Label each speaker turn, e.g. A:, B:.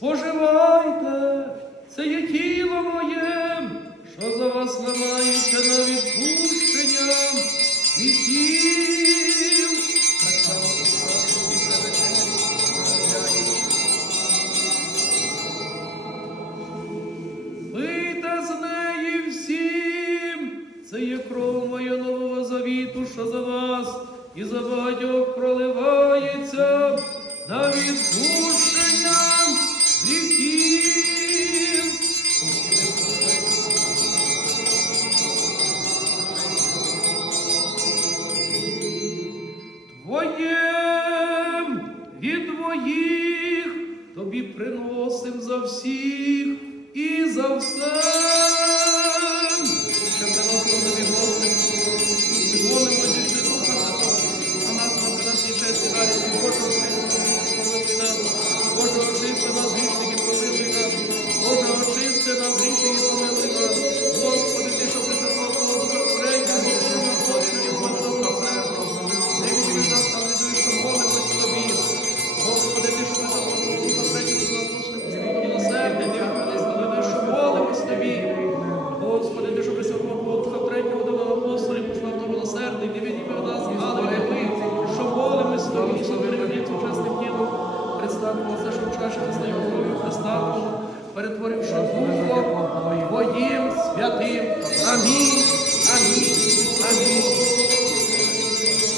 A: Поживайте, це є тіло моє, що за вас ламається на відпущення віків. Пийте з неї всім, це є кров моя нового завіту, що за вас і за багатьох проливається на відпущення. І твоїх тобі приносим за всіх і за все. святим. Амінь.